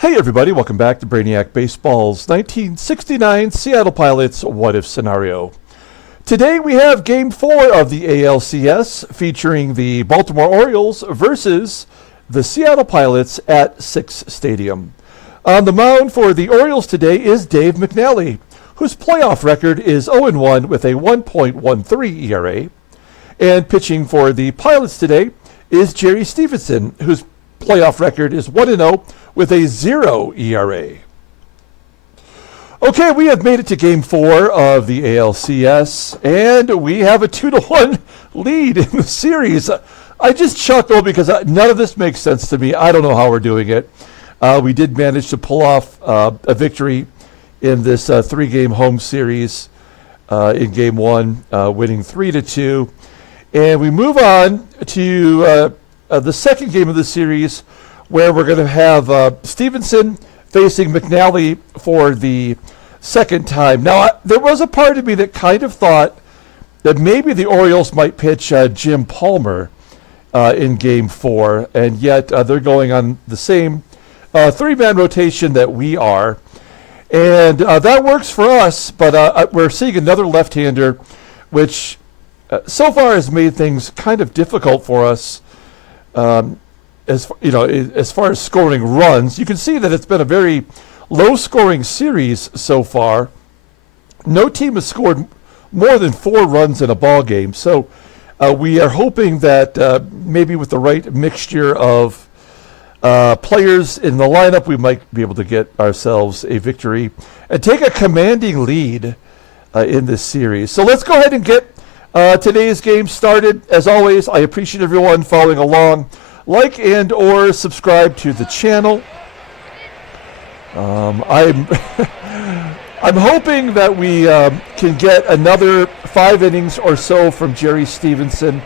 Hey everybody, welcome back to Brainiac Baseball's 1969 Seattle Pilots What If Scenario. Today we have Game 4 of the ALCS featuring the Baltimore Orioles versus the Seattle Pilots at Six Stadium. On the mound for the Orioles today is Dave McNally, whose playoff record is 0-1 with a 1.13 ERA. And pitching for the Pilots today is Jerry Stephenson, whose playoff record is 1-0 with a 0 ERA. Okay, we have made it to Game 4 of the ALCS, and we have a 2-1 lead in the series. I just chuckle because none of this makes sense to me. I don't know how we're doing it. We did manage to pull off a victory in this three-game home series in Game 1, winning 3-2. And we move on to the second game of the series, where we're going to have Stephenson facing McNally for the second time. Now, there was a part of me that kind of thought that maybe the Orioles might pitch Jim Palmer in Game 4, and yet they're going on the same three-man rotation that we are. And that works for us, but we're seeing another left-hander, which so far has made things kind of difficult for us. As far as scoring runs, you can see that it's been a very low-scoring series so far. No team has scored more than 4 runs in a ball game. So we are hoping that maybe with the right mixture of players in the lineup, we might be able to get ourselves a victory and take a commanding lead in this series. So let's go ahead and get today's game started. As always, I appreciate everyone following along. Like and or subscribe to the channel. I'm hoping that we can get another 5 innings or so from Jerry Stephenson.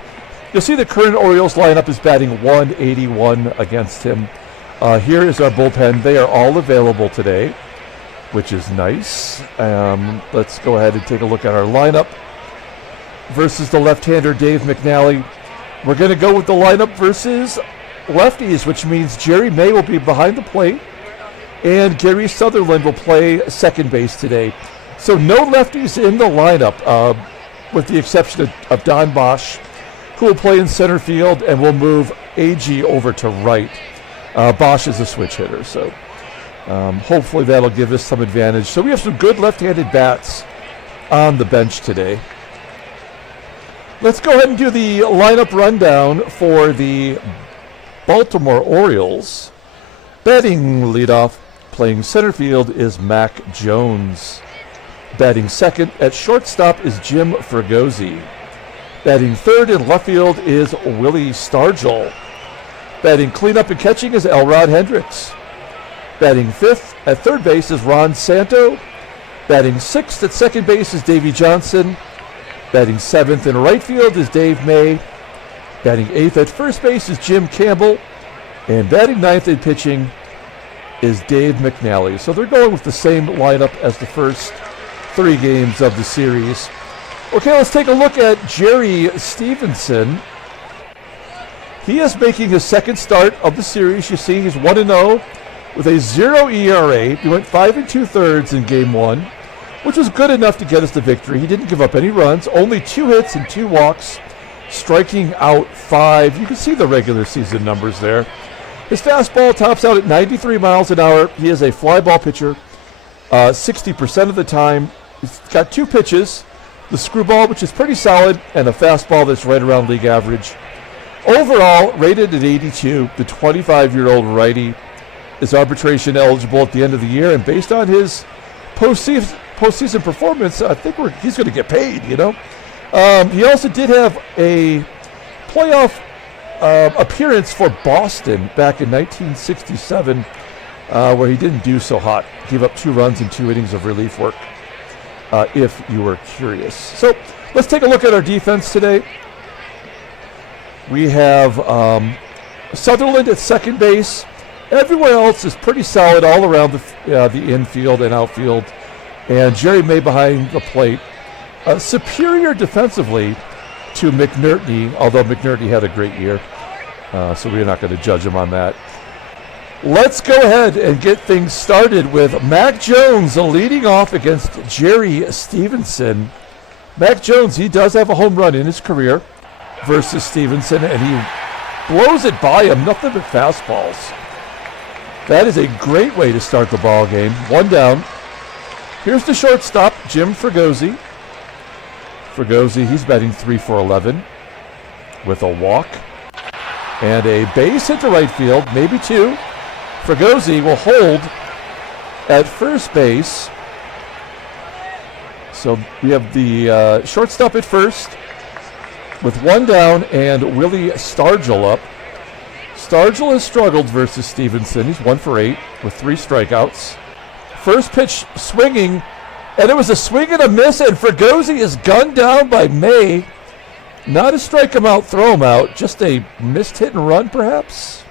You'll see the current Orioles lineup is batting 181 against him. Here is our bullpen. They are all available today, which is nice. Let's go ahead and take a look at our lineup versus the left-hander Dave McNally. We're going to go with the lineup versus lefties, which means Jerry May will be behind the plate, and Gary Sutherland will play second base today. So no lefties in the lineup, with the exception of Don BOSCH, who will play in center field, and we'll move AGEE over to right. BOSCH is a switch hitter, so hopefully that'll give us some advantage. So we have some good left-handed bats on the bench today. Let's go ahead and do the lineup rundown for the Baltimore Orioles. Batting leadoff, playing center field, is Mack Jones. Batting second at shortstop is Jim FREGOSI. Batting third in left field is Willie STARGELL. Batting cleanup and catching is Elrod HENDRICKS. Batting fifth at third base is SANTO. Batting sixth at second base is Davey Johnson. Batting seventh in right field is Dave May. Batting eighth at first base is Jim Campbell. And batting ninth in pitching is Dave McNally. So they're going with the same lineup as the first 3 games of the series. Okay, let's take a look at Jerry Stephenson. He is making his second start of the series. You see he's 1-0 with a 0 ERA. He went 5 2/3 in Game 1. Which was good enough to get us the victory. He didn't give up any runs, only 2 hits and 2 walks, striking out 5. You can see the regular season numbers there. His fastball tops out at 93 miles an hour. He is a fly ball pitcher 60% of the time. He's got 2 pitches, the screwball, which is pretty solid, and a fastball that's right around league average. Overall, rated at 82, the 25-year-old righty is arbitration eligible at the end of the year, and based on his postseason performance, I think he's going to get paid, you know. He also did have a playoff appearance for Boston back in 1967, where he didn't do so hot. Gave up 2 runs in 2 innings of relief work, if you were curious. So let's take a look at our defense today. We have Sutherland at second base. Everywhere else is pretty solid all around the infield and outfield. And Jerry May behind the plate. Superior defensively to McNally, although McNally had a great year. So we're not going to judge him on that. Let's go ahead and get things started with Mack Jones leading off against Jerry Stephenson. Mack Jones, he does have a home run in his career versus Stephenson, and he blows it by him, nothing but fastballs. That is a great way to start the ball game. One down. Here's the shortstop, Jim FREGOSI. FREGOSI, he's batting 3 for 11 with a walk and a base hit to right field, maybe 2. FREGOSI will hold at first base. So we have the shortstop at first with 1 down and Willie STARGELL up. STARGELL has struggled versus Stephenson. He's 1 for 8 with 3 strikeouts. First pitch swinging, and it was a swing and a miss, and FREGOSI is gunned down by May. Not a strike him out, throw him out, just a missed hit and run perhaps.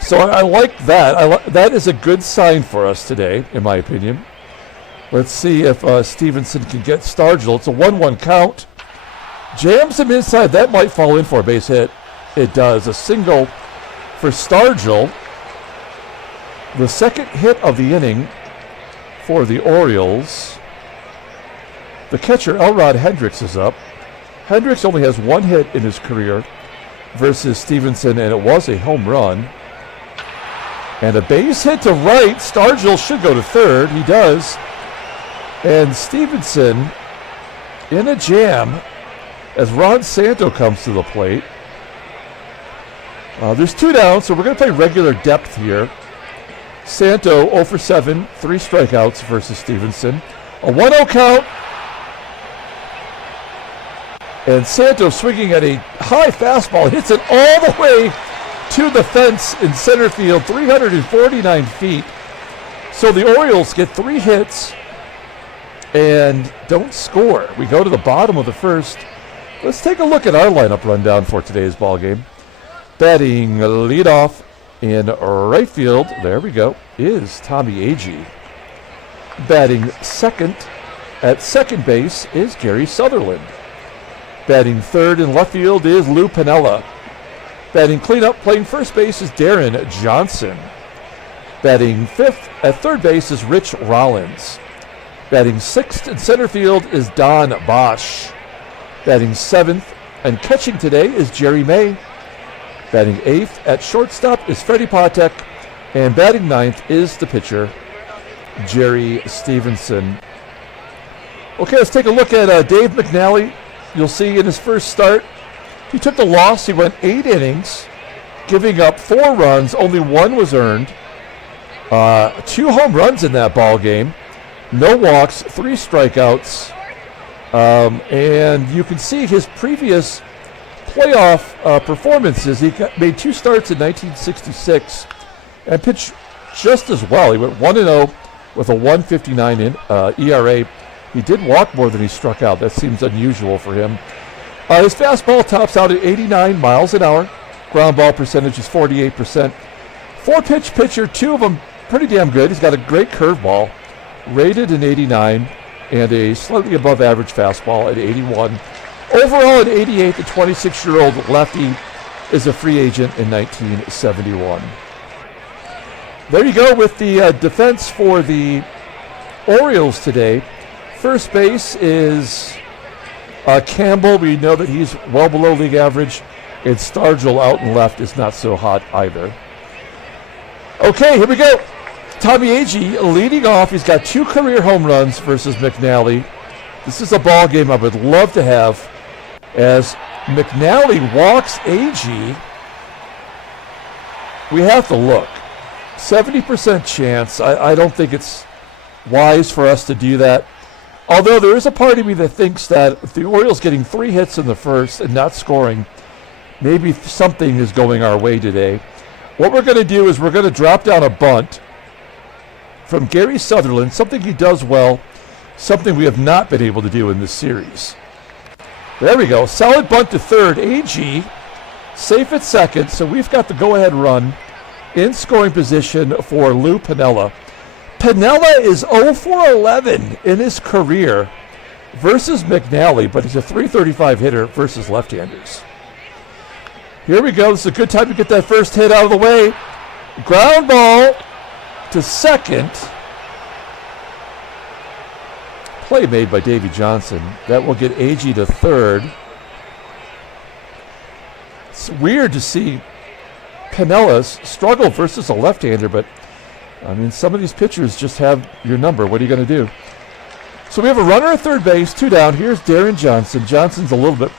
So I like that. That is a good sign for us today, in my opinion. Let's see if Stephenson can get STARGELL. It's a 1-1 count. Jams him inside. That might fall in for a base hit. It does. A single for STARGELL. The second hit of the inning for the Orioles. The catcher, Elrod Hendricks, is up. Hendricks only has 1 hit in his career versus Stephenson, and it was a home run. And a base hit to right. STARGELL should go to third. He does. And Stephenson in a jam as SANTO comes to the plate. There's 2 down, so we're going to play regular depth here. SANTO 0 for 7, 3 strikeouts versus Stephenson. A 1-0 count. And SANTO swinging at a high fastball. Hits it all the way to the fence in center field, 349 feet. So the Orioles get 3 hits and don't score. We go to the bottom of the first. Let's take a look at our lineup rundown for today's ball game. Batting leadoff in right field, there we go, is Tommie AGEE. Batting second at second base is Gary Sutherland. Batting third in left field is Lou Piniella. Batting cleanup, playing first base is Deron Johnson. Batting fifth at third base is Rich Rollins. Batting sixth in center field is Don BOSCH. Batting seventh and catching today is Jerry May. Batting eighth at shortstop is Freddie PATEK. And batting ninth is the pitcher, Jerry Stephenson. Okay, let's take a look at Dave McNally. You'll see in his first start, he took the loss. He went 8 innings, giving up 4 runs. Only 1 was earned. 2 home runs in that ball game. No walks, 3 strikeouts. And you can see his previous playoff performances. He made 2 starts in 1966 and pitched just as well. He went 1-0 with a 1.59 ERA. He did walk more than he struck out. That seems unusual for him. His fastball tops out at 89 miles an hour. Ground ball percentage is 48%. 4-pitch pitcher, 2 of them pretty damn good. He's got a great curveball, rated in 89, and a slightly above average fastball at 81. Overall at 88, the 26-year-old lefty is a free agent in 1971. There you go with the defense for the Orioles today. First base is Campbell. We know that he's well below league average. And STARGELL out and left is not so hot either. Okay, here we go. Tommie AGEE leading off. He's got 2 career home runs versus McNally. This is a ball game I would love to have as McNally walks AGEE. We have to look. 70% chance. I don't think it's wise for us to do that. Although there is a part of me that thinks that if the Orioles getting 3 hits in the first and not scoring, maybe something is going our way today. What we're going to do is we're going to drop down a bunt from Gary Sutherland, something he does well, something we have not been able to do in this series. There we go. Solid bunt to third. AGEE safe at second, so we've got the go-ahead run in scoring position for Lou Piniella. Piniella is 0 for 11 in his career versus McNally, but he's a .335 hitter versus left-handers. Here we go. This is a good time to get that first hit out of the way. Ground ball to second. Play made by Davey Johnson. That will get AGEE to third. It's weird to see PINIELLA struggle versus a left-hander, but I mean, some of these pitchers just have your number. What are you going to do? So we have a runner at third base, 2 down. Here's Deron Johnson. Johnson's a little bit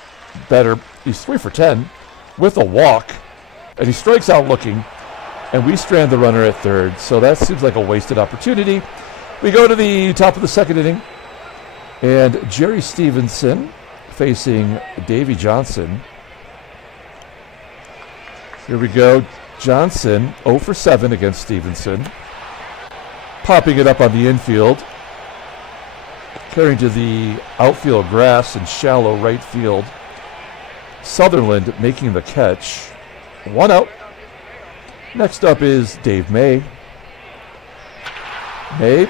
better. He's 3 for 10 with a walk, and he strikes out looking, and we strand the runner at third. So that seems like a wasted opportunity. We go to the top of the second inning, and Jerry Stephenson facing Davey Johnson. Here we go. Johnson 0 for 7 against Stephenson. Popping it up on the infield. Carrying to the outfield grass in shallow right field. Sutherland making the catch. 1 out. Next up is Dave May. May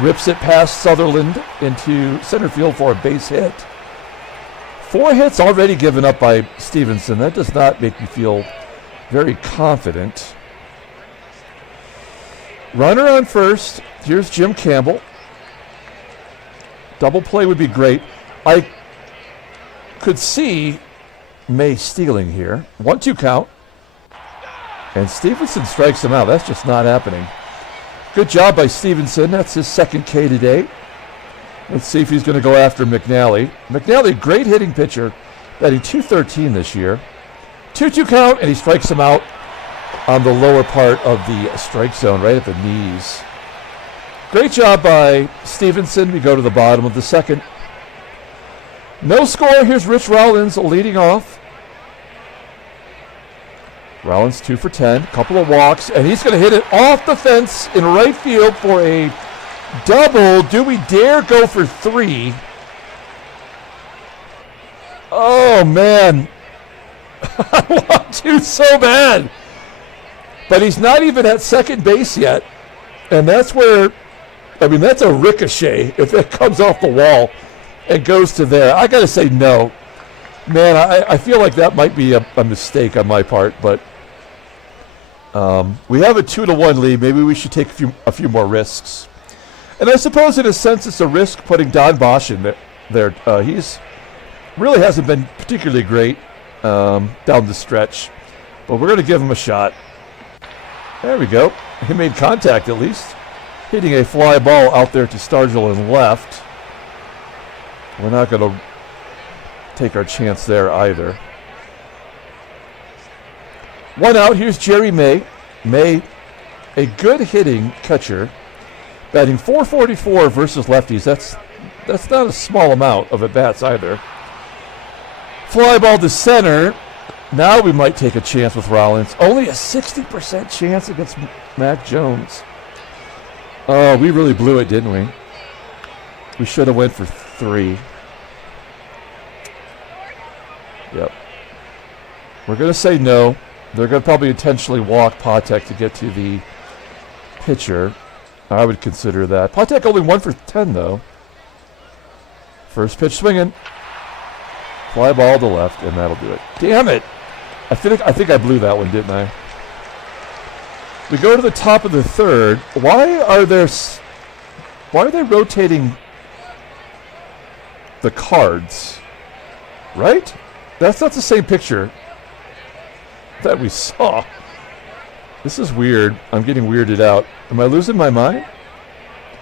rips it past Sutherland into center field for a base hit. 4 hits already given up by Stephenson. That does not make me feel very confident. Runner on first. Here's Jim Campbell. Double play would be great. I could see May stealing here. 1-2 count. And Stephenson strikes him out. That's just not happening. Good job by Stephenson. That's his second K today. Let's see if he's going to go after McNally. McNally, great hitting pitcher, batting .213 this year. 2-2 count, and he strikes him out on the lower part of the strike zone, right at the knees. Great job by Stephenson. We go to the bottom of the second. No score. Here's Rich Rollins leading off. Rollins 2 for 10, couple of walks, and he's going to hit it off the fence in right field for a double. Do we dare go for 3? Oh, man. I want to so bad. But he's not even at second base yet. And that's where, I mean, that's a ricochet if it comes off the wall and goes to there. I got to say no. Man, I feel like that might be a mistake on my part, but we have a 2-1 lead. Maybe we should take a few more risks. And I suppose in a sense it's a risk putting Don Bosch in there. He's really hasn't been particularly great down the stretch, but we're going to give him a shot. There we go. He made contact at least. Hitting a fly ball out there to STARGELL and left. We're not going to take our chance there either. 1 out. Here's Jerry May. May, a good hitting catcher, batting .444 versus lefties. That's not a small amount of at-bats either. Fly ball to center. Now we might take a chance with Rollins. Only a 60% chance against Mack Jones. Oh, we really blew it, didn't we? We should have went for 3. Yep. We're going to say no. They're going to probably intentionally walk PATEK to get to the pitcher. I would consider that. PATEK only 1 for 10, though. First pitch swinging. Fly ball to left, and that'll do it. Damn it! I think I blew that one, didn't I? We go to the top of the third. Why are they rotating the cards? Right? That's not the same picture that we saw. This is weird. I'm getting weirded out. Am I losing my mind?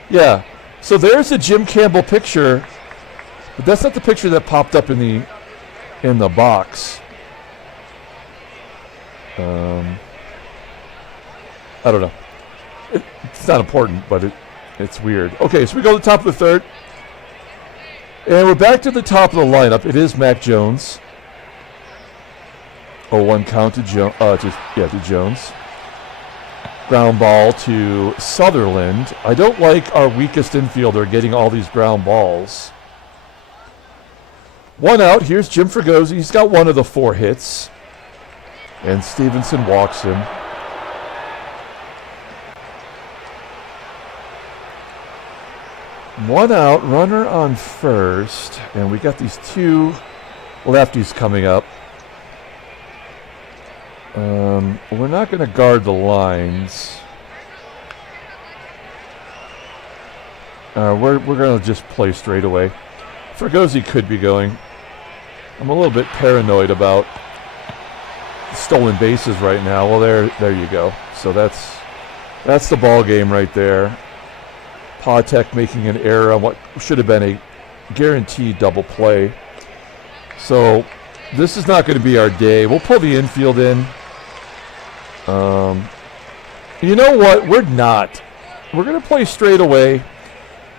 Yeah. So there's the Jim Campbell picture, but that's not the picture that popped up in the box. I don't know. It's not important, but it's weird. Okay, so we go to the top of the third. And we're back to the top of the lineup. It is Mack Jones. 0-1 count to Jones. Ground ball to Sutherland. I don't like our weakest infielder getting all these ground balls. 1 out. Here's Jim FREGOSI. He's got 1 of the 4 hits. And Stephenson walks him. One out, runner on first. And we got these 2 lefties coming up. We're not going to guard the lines. We're going to just play straight away. FREGOSI could be going. I'm a little bit paranoid about stolen bases right now. Well, there you go. So that's the ball game right there. PATEK making an error on what should have been a guaranteed double play. So this is not going to be our day. We'll pull the infield in. You know what? We're not. We're going to play straight away.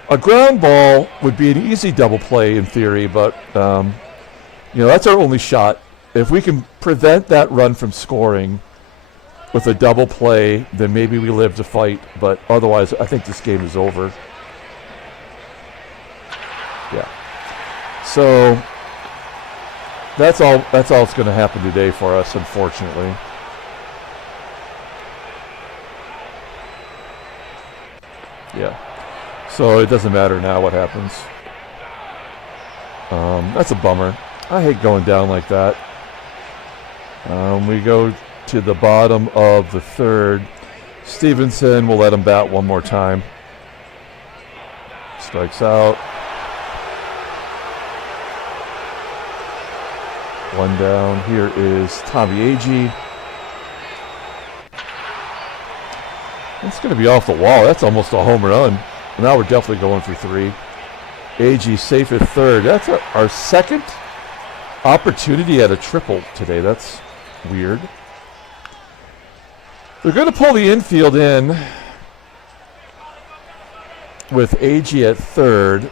A ground ball would be an easy double play in theory, but that's our only shot. If we can prevent that run from scoring with a double play, then maybe we live to fight. But otherwise, I think this game is over. Yeah. So that's all that's going to happen today for us, unfortunately. Yeah. So it doesn't matter now what happens. That's a bummer. I hate going down like that. We go to the bottom of the third. Stephenson will let him bat one more time. Strikes out. One down. Here is Tommie AGEE. It's going to be off the wall. That's almost a home run. Now we're definitely going for 3. AGEE safe at third. That's our second opportunity at a triple today. That's weird. They're going to pull the infield in with AGEE at third.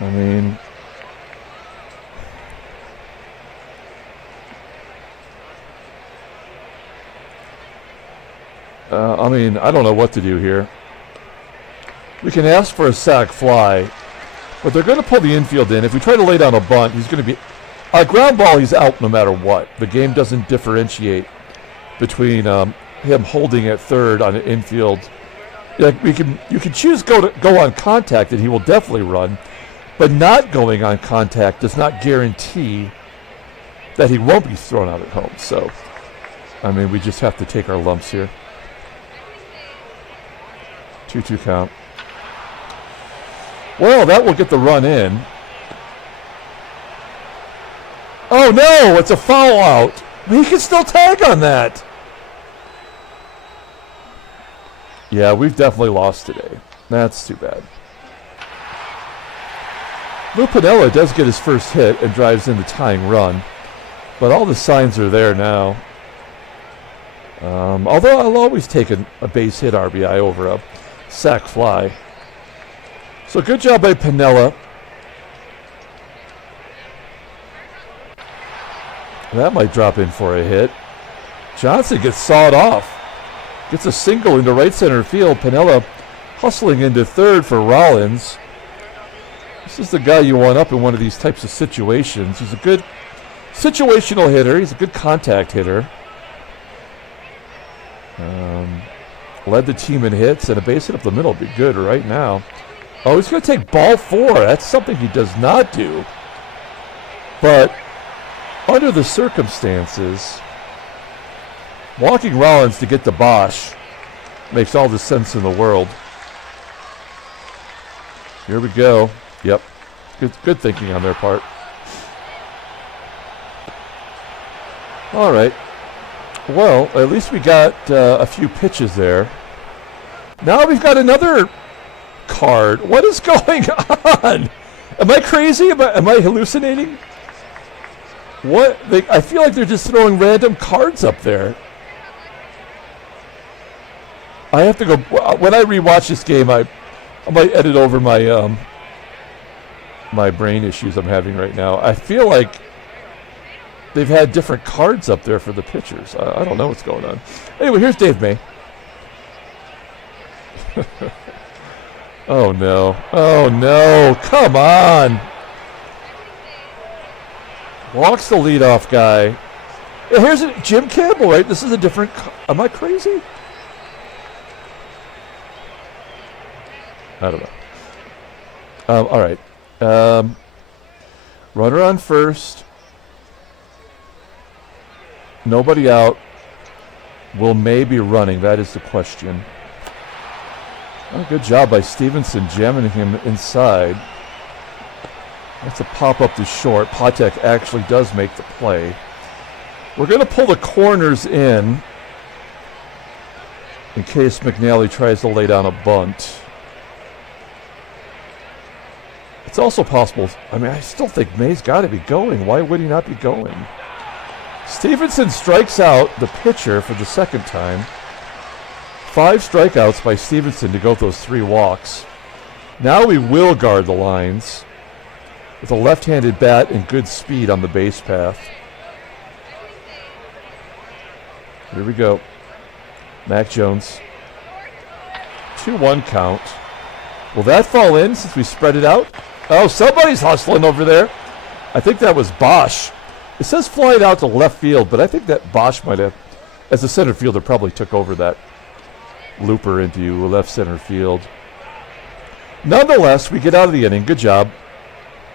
I mean, I don't know what to do here. We can ask for a sac fly, but they're going to pull the infield in. If we try to lay down a bunt, he's going to be... A ground ball, he's out no matter what. The game doesn't differentiate between him holding at third on an infield. Like you can choose go on contact, and he will definitely run, but not going on contact does not guarantee that he won't be thrown out at home. So, I mean, we just have to take our lumps here. 2-2 count. Well, that will get the run in. Oh no, it's a foul out. He can still tag on that. Yeah, we've definitely lost today. That's too bad. PINIELLA does get his first hit and drives in the tying run, but all the signs are there now. Although I'll always take a base hit RBI over a sac fly. So good job by PINIELLA. That might drop in for a hit. Johnson gets sawed off. Gets a single into right center field. PINIELLA hustling into third for ROLLINS. This is the guy you want up in one of these types of situations. He's a good situational hitter. He's a good contact hitter. Led the team in hits, and a base hit up the middle would be good right now. Oh, he's going to take ball 4. That's something he does not do. But under the circumstances, walking ROLLINS to get to BOSCH makes all the sense in the world. Here we go. Yep. Good thinking on their part. All right. Well, at least we got a few pitches there. Now we've got another card. What is going on? Am I crazy? Am I hallucinating? What? I feel like they're just throwing random cards up there. I have to go. When I rewatch this game, I might edit over my my brain issues I'm having right now. I feel like they've had different cards up there for the pitchers. I don't know what's going on. Anyway, here's Dave May. Oh no. Oh no. Come on. Walks the leadoff guy. Here's Jim Campbell, right? This is a different... Am I crazy? I don't know. All right. Runner on first. Nobody out. Will May be running? That is the question. Oh, good job by Stephenson jamming him inside. That's a pop up to short. PATEK actually does make the play. We're going to pull the corners in case McNally tries to lay down a bunt. It's also possible. I mean, I still think May's got to be going. Why would he not be going? Stephenson strikes out the pitcher for the second time. 5 strikeouts by Stephenson to go with those 3 walks. Now we will guard the lines with a left-handed bat and good speed on the base path. Here we go. Mack Jones. 2-1 count. Will that fall in since we spread it out? Oh, somebody's hustling over there. I think that was BOSCH. It says flying out to left field, but I think that BOSCH might have, as a center fielder, probably took over that looper into left center field. Nonetheless, we get out of the inning. Good job.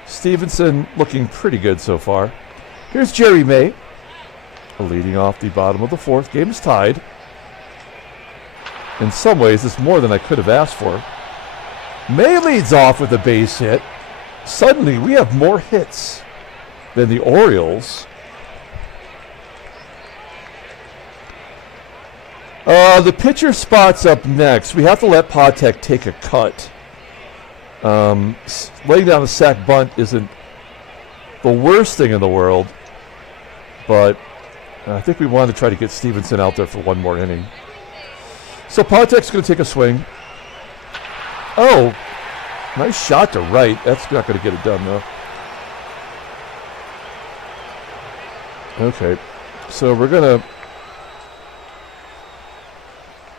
Stephenson looking pretty good so far. Here's Jerry May leading off the bottom of the 4th. Game is tied. In some ways, it's more than I could have asked for. May leads off with a base hit. Suddenly, we have more hits than the Orioles. The pitcher spot's up next. We have to let PATEK take a cut. Laying down a sac bunt isn't the worst thing in the world, but I think we want to try to get Stephenson out there for one more inning. So PATEK's going to take a swing. Oh, nice shot to right. That's not going to get it done, though. Okay, so we're going to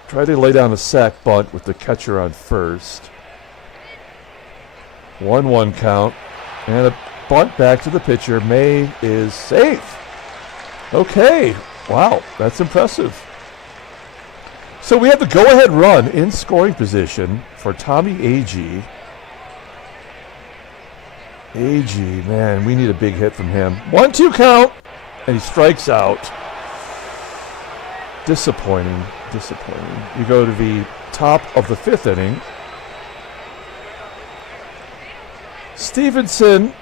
try to lay down a sac bunt with the catcher on first. 1-1 count. And a bunt back to the pitcher. May is safe. Okay. Wow, that's impressive. So we have the go-ahead run in scoring position for Tommie AGEE. AGEE, man, we need a big hit from him. 1-2 count. And he strikes out. Disappointing. Disappointing. You go to the top of the 5th inning. Stephenson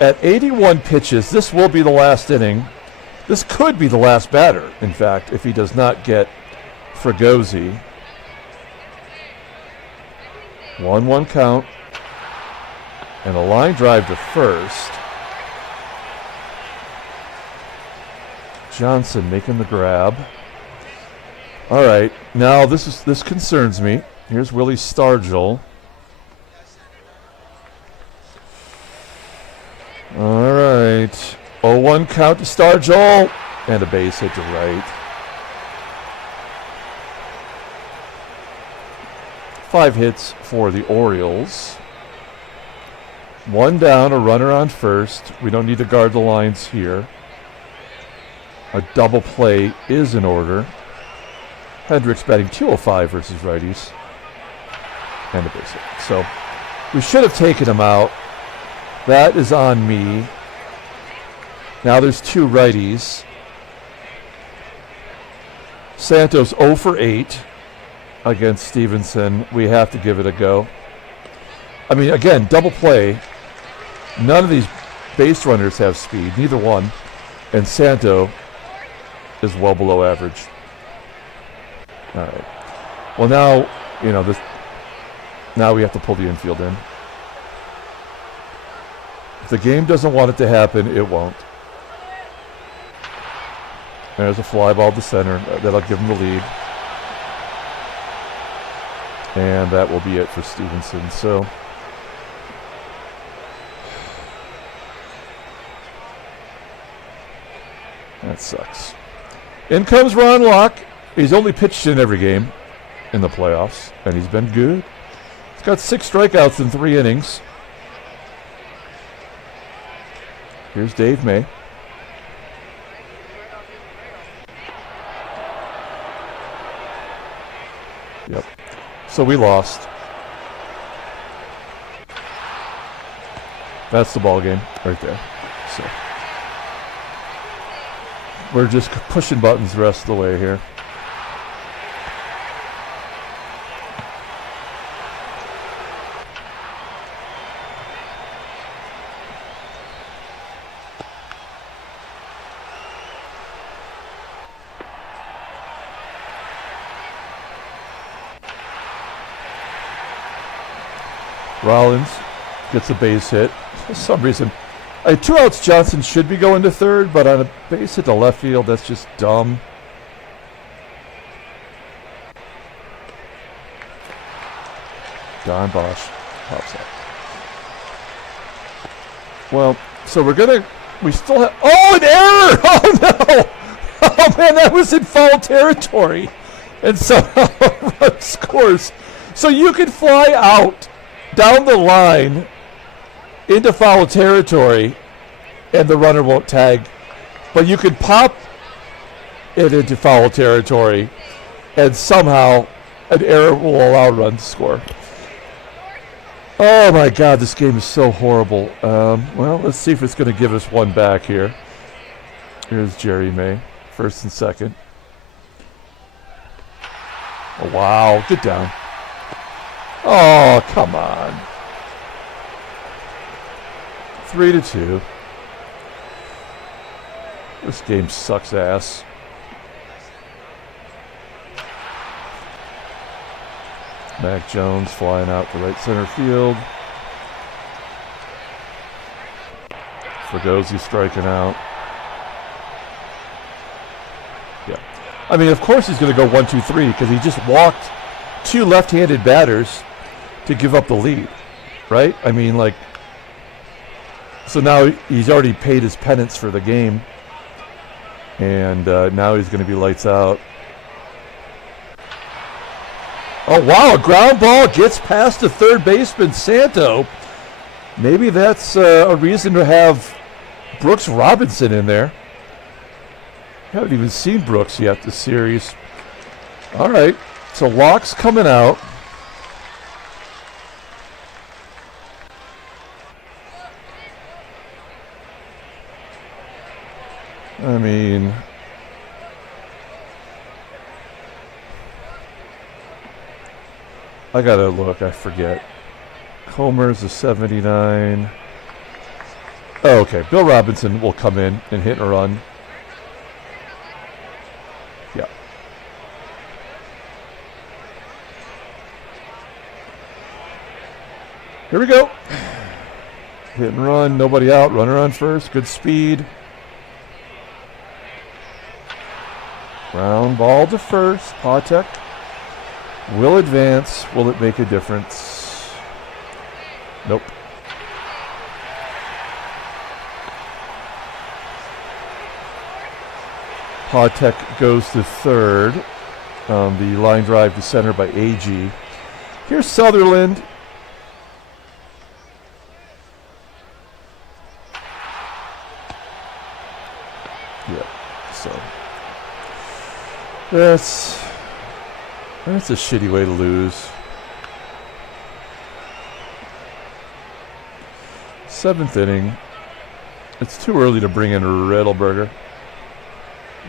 at 81 pitches. This will be the last inning. This could be the last batter, in fact, if he does not get FREGOSI. 1-1 count. And a line drive to first. Johnson making the grab. All right, now this concerns me. Here's Willie STARGELL. All right, 0-1 count to STARGELL, and a base hit to right. 5 hits for the Orioles. 1 down, a runner on first. We don't need to guard the lines here. A double play is in order. Hendricks batting .205 versus righties. And a base hit. So we should have taken him out. That is on me. Now there's 2 righties. Santos 0 for 8 against Stephenson. We have to give it a go. I mean, again, double play. None of these base runners have speed. Neither one. And Santo is well below average. All right. Well, now, you know, now we have to pull the infield in. If the game doesn't want it to happen, it won't. There's a fly ball to center. That'll give him the lead. And that will be it for Stephenson. So that sucks. In comes Ron Locke. He's only pitched in every game in the playoffs, and he's been good. He's got 6 strikeouts in 3 innings. Here's Dave May. Yep. So we lost. That's the ball game right there. So We're just pushing buttons the rest of the way here. Rollins gets a base hit. For some reason, 2 outs, Johnson should be going to third, but on a base hit to left field, that's just dumb. Don Bosch pops up. Well, so we still have, oh, an error! Oh, no! Oh, man, that was in foul territory. And somehow a run scores. So you can fly out down the line into foul territory and the runner won't tag, but you could pop it into foul territory and somehow an error will allow a run to score. Oh my God, this game is so horrible. Well, let's see if it's going to give us one back here. Here's Jerry May, first and second. Oh, wow, get down. Oh, come on. 3-2. This game sucks ass. Mac Jones flying out to right center field. FREGOSI striking out. Yeah. I mean, of course he's going to go 1-2-3 because he just walked 2 left-handed batters to give up the lead, right? I mean, like, so now he's already paid his penance for the game, and now he's going to be lights out. Oh, wow, a ground ball gets past the third baseman, SANTO. Maybe that's a reason to have Brooks Robinson in there. Haven't even seen Brooks yet this series. All right, so Locke's coming out. I mean, I gotta look, I forget. Homer's a 79. Oh, okay, Bill Robinson will come in and hit and run. Yeah. Here we go. Hit and run, nobody out, runner on first, good speed. Ground ball to first. PATEK will advance. Will it make a difference? Nope. PATEK goes to third. The line drive to center by AGEE. Here's Sutherland. Yeah, so that's a shitty way to lose. 7th inning. It's too early to bring in Riddleberger.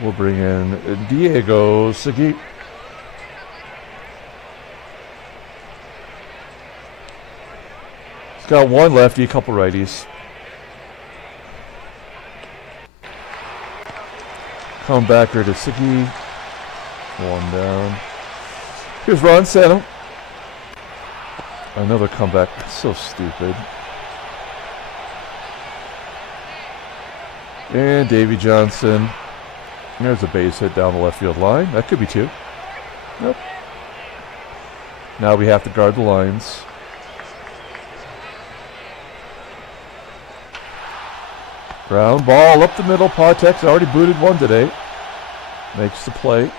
We'll bring in Diego Segui. He's got one lefty, a couple righties. Comebacker to Segui. One down. Here's Ron Santo. Another comeback. So stupid. And Davey Johnson. There's a base hit down the left field line. That could be 2. Nope. Now we have to guard the lines. Ground ball up the middle. PATEK's already booted one today. Makes the play.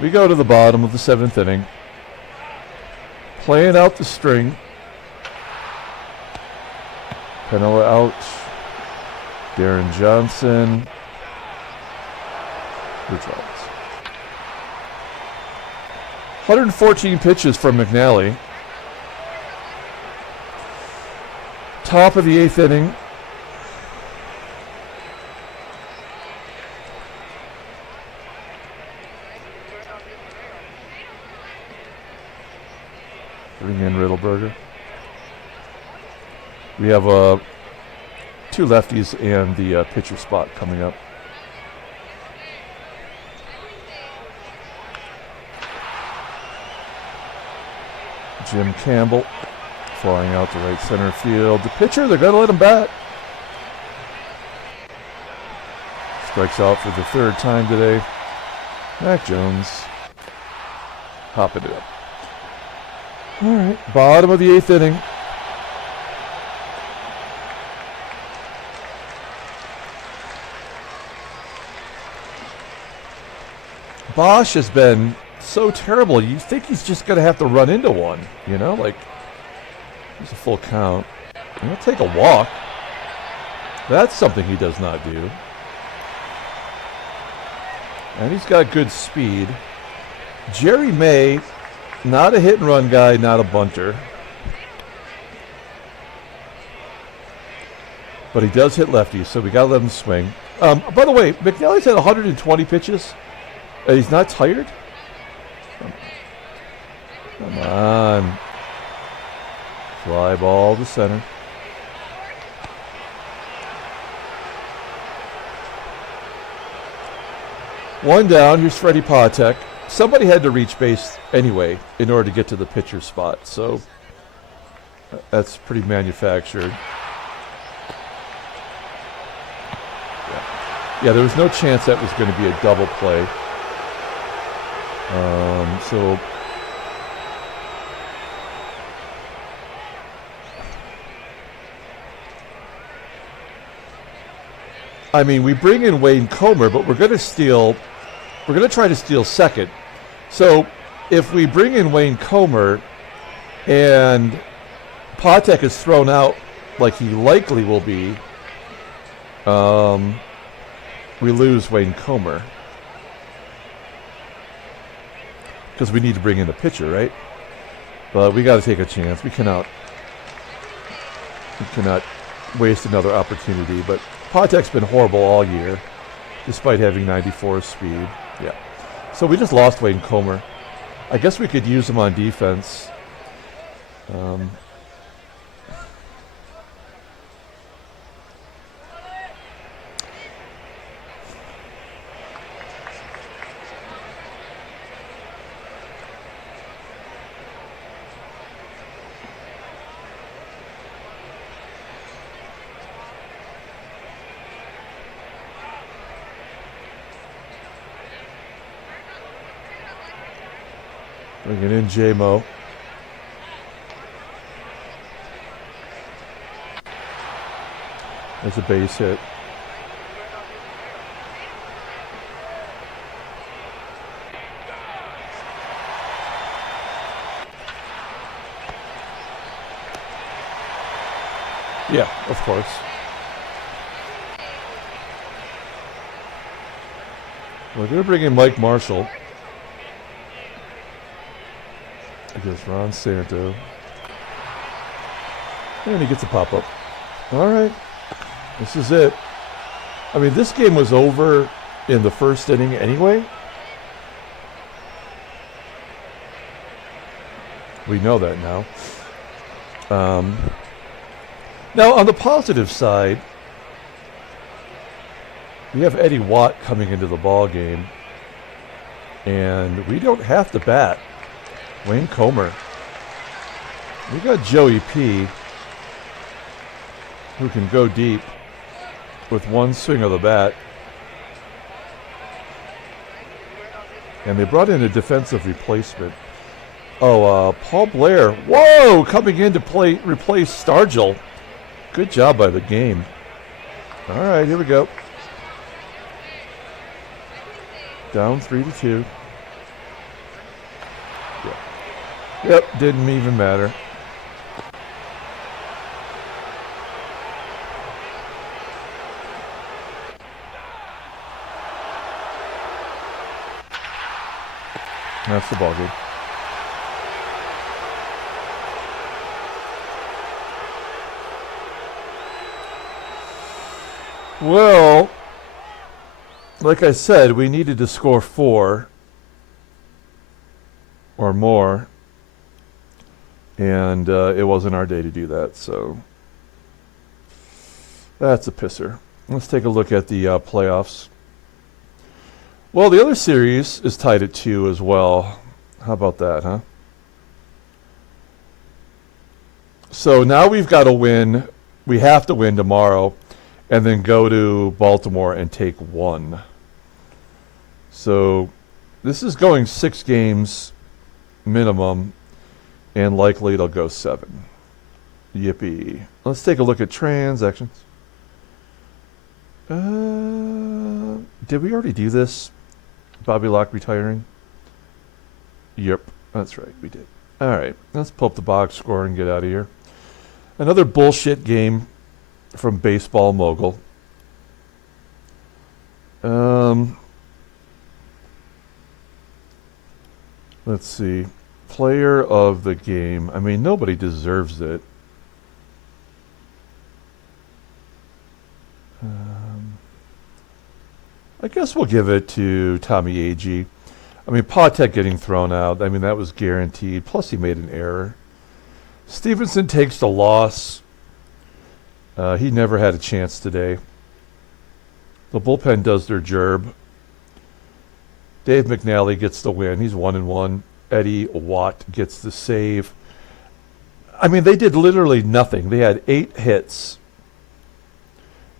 We go to the bottom of the 7th inning. Playing out the string. PINIELLA out. Deron Johnson. Withdrawals. 114 pitches from McNally. Top of the 8th inning. Bring in Riddleberger. We have two lefties and the pitcher spot coming up. Jim Campbell flying out to right center field. The pitcher, they're going to let him bat. Strikes out for the third time today. Mac Jones hopping it up. All right, bottom of the 8th inning. BOSCH has been so terrible. You think he's just going to have to run into one, you know? Like, there's a full count. He'll take a walk. That's something he does not do. And he's got good speed. Jerry May, not a hit and run guy, not a bunter. But he does hit lefties, so we got to let him swing. By the way, McNally's had 120 pitches. He's not tired? Come on. Fly ball to center. One down. Here's Freddie PATEK. Somebody had to reach base anyway in order to get to the pitcher spot, so that's pretty manufactured. Yeah, there was no chance that was going to be a double play. So I mean, we bring in Wayne Comer, but we're going to try to steal second. So if we bring in Wayne Comer and PATEK is thrown out like he likely will be, we lose Wayne Comer. Because we need to bring in a pitcher, right? But we got to take a chance. We cannot waste another opportunity. But PATEK's been horrible all year, despite having 94 speed. Yeah. So we just lost Wayne Comer. I guess we could use him on defense. Bringing in J-Mo. There's a base hit. Yeah, of course. We're going to bring in Mike Marshall. Against Ron Santo. And he gets a pop-up. All right. This is it. I mean, this game was over in the first inning anyway. We know that now. Now, on the positive side, we have Eddie Watt coming into the ball game, and we don't have to bat Wayne Comer. We got Joey P, who can go deep with one swing of the bat. And they brought in a defensive replacement. Oh, Paul Blair. Whoa! Coming in to replace Stargell. Good job by the game. All right, here we go. Down 3-2. Yep, didn't even matter. That's the ball game. Well, like I said, we needed to score 4 or more. And it wasn't our day to do that, so that's a pisser. Let's take a look at the playoffs. Well, the other series is tied at 2 as well. How about that, huh? So now we've got to win. We have to win tomorrow and then go to Baltimore and take 1. So this is going 6 games minimum, and likely it'll go 7. Yippee. Let's take a look at transactions. Did we already do this? Bobby Locke retiring? Yep, that's right, we did. All right, let's pull up the box score and get out of here. Another bullshit game from Baseball Mogul. Let's see. Player of the game. I mean, nobody deserves it. I guess we'll give it to Tommie AGEE. I mean, PATEK getting thrown out. I mean, that was guaranteed. Plus, he made an error. Stephenson takes the loss. He never had a chance today. The bullpen does their gerb. Dave McNally gets the win. He's 1-1. Eddie Watt gets the save. I mean, they did literally nothing. They had 8 hits.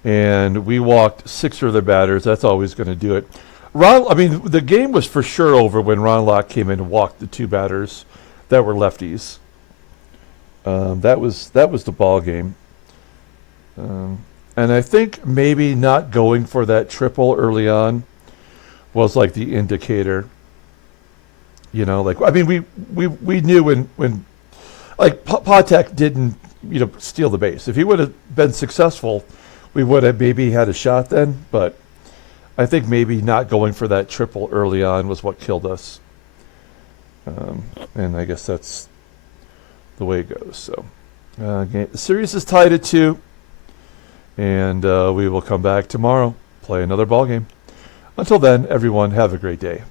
And we walked 6 of their batters. That's always going to do it. I mean, the game was for sure over when Ron Locke came in and walked the 2 batters that were lefties. That was the ball game. And I think maybe not going for that triple early on was like the indicator. You know, like, I mean, we knew when like PATEK didn't, steal the base. If he would have been successful, we would have maybe had a shot then, but I think maybe not going for that triple early on was what killed us. And I guess that's the way it goes. So the series is tied at 2, and we will come back tomorrow, play another ball game. Until then, everyone, have a great day.